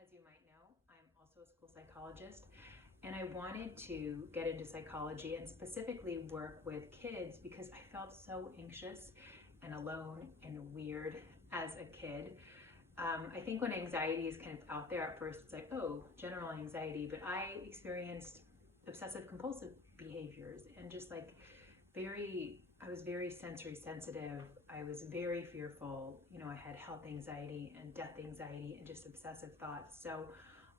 As you might know, I'm also a school psychologist, and I wanted to get into psychology and specifically work with kids because I felt so anxious and alone and weird as a kid. I think when anxiety is kind of out there at first, it's like, oh, general anxiety, but I experienced obsessive compulsive behaviors and just like I was very sensory sensitive. I was very fearful. You know, I had health anxiety and death anxiety and just obsessive thoughts. So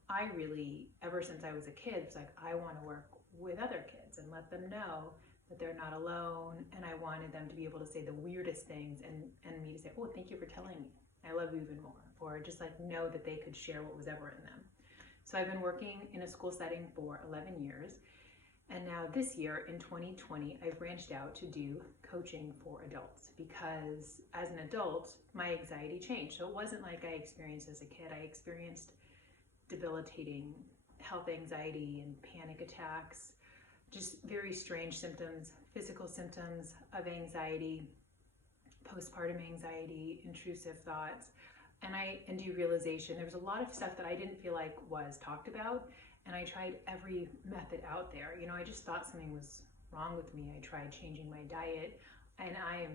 I really, ever since I was a kid, was like, I want to work with other kids and let them know that they're not alone. And I wanted them to be able to say the weirdest things and me to say, oh, thank you for telling me. I love you even more. Or just like know that they could share what was ever in them. So I've been working in a school setting for 11 years. And now this year in 2020, I've branched out to do coaching for adults because as an adult, my anxiety changed. So it wasn't like I experienced as a kid. I experienced debilitating health anxiety and panic attacks, just very strange symptoms, physical symptoms of anxiety, postpartum anxiety, intrusive thoughts, and derealization. There was a lot of stuff that I didn't feel like was talked about, and I tried every method out there. You know, I just thought something was wrong with me. I tried changing my diet, and I am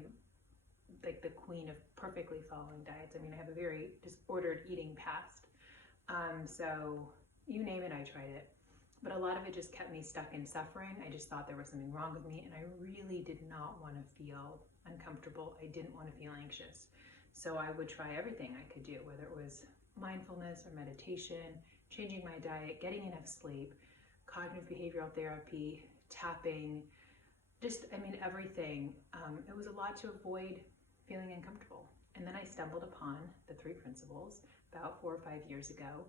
like the queen of perfectly following diets. I mean, I have a very disordered eating past. So you name it, I tried it. But a lot of it just kept me stuck in suffering. I just thought there was something wrong with me, and I really did not want to feel uncomfortable. I didn't want to feel anxious. So I would try everything I could do, whether it was mindfulness or meditation, changing my diet, getting enough sleep, cognitive behavioral therapy, tapping, just, I mean, everything. It was a lot to avoid feeling uncomfortable. And then I stumbled upon the 3 principles about 4 or 5 years ago.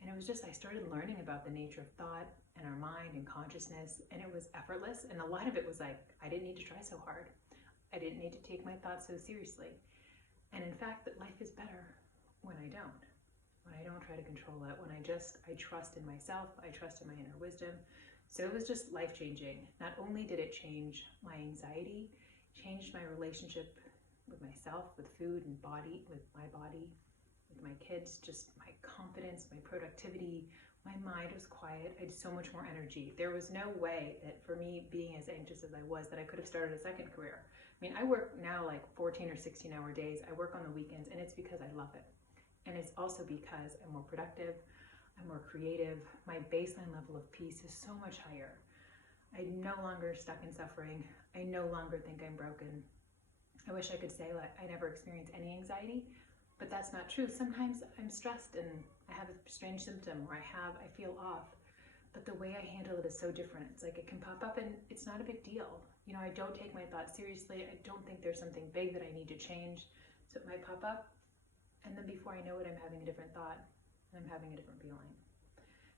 And it was just, I started learning about the nature of thought and our mind and consciousness, and it was effortless. And a lot of it was like, I didn't need to try so hard. I didn't need to take my thoughts so seriously. And in fact, that life is better when I don't try to control it, when I trust in myself, I trust in my inner wisdom. So it was just life-changing. Not only did it change my anxiety, changed my relationship with myself, with food and body, with my kids, just my confidence, my productivity, my mind was quiet. I had so much more energy. There was no way that for me being as anxious as I was that I could have started a second career. I mean, I work now like 14 or 16-hour days. I work on the weekends, and it's because I love it. And it's also because I'm more productive, I'm more creative. My baseline level of peace is so much higher. I'm no longer stuck in suffering. I no longer think I'm broken. I wish I could say like I never experienced any anxiety, but that's not true. Sometimes I'm stressed and I have a strange symptom, or I feel off, but the way I handle it is so different. It's like it can pop up and it's not a big deal. You know, I don't take my thoughts seriously. I don't think there's something big that I need to change. So it might pop up, and then before I know it, I'm having a different thought and I'm having a different feeling.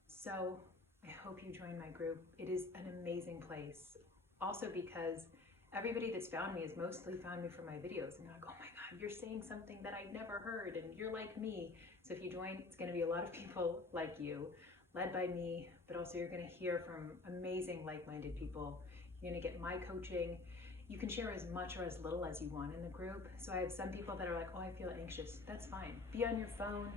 So I hope you join my group. It is an amazing place. Also because everybody that's found me has mostly found me from my videos, and they're like, oh my God, you're saying something that I've never heard, and you're like me. So if you join, it's gonna be a lot of people like you, led by me, but also you're gonna hear from amazing like-minded people. You're gonna get my coaching. You can share as much or as little as you want in the group. So I have some people that are like, oh, I feel anxious. That's fine. Be on your phone,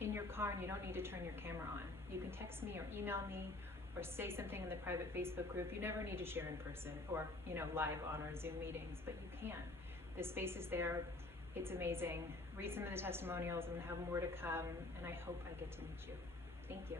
in your car, and you don't need to turn your camera on. You can text me or email me, or say something in the private Facebook group. You never need to share in person or, you know, live on our Zoom meetings, but you can. The space is there. It's amazing. Read some of the testimonials. I'm gonna have more to come, and I hope I get to meet you. Thank you.